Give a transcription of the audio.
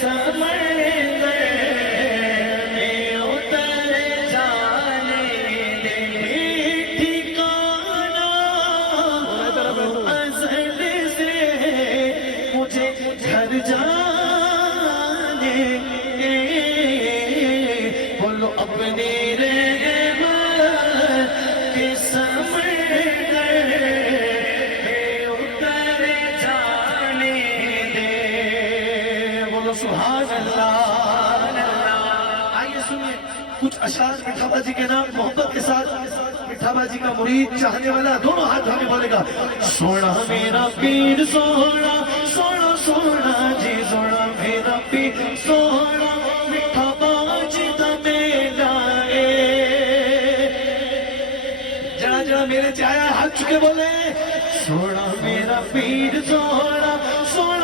سمندر میں اتر جانے دے ٹھکانا ازل سے مجھے گھر جانے دے بولو اپنی رحمت کے سمندر میں اتر جانے دے بولو سبحان اللہ آئیے سنیں کچھ اشعار مٹھا باجی کے نام محبت کے ساتھ مٹھا باجی کا مرید چاہنے والا دونوں ہاتھ ہمیں بولے گا سونا میرا پیر سونا سونا سونا جی سونا میرا پیر سونا مٹھا باجی دا میرا جڑا جڑا میرے چاہیا ہاتھ چکے بولے سونا میرا پیر سونا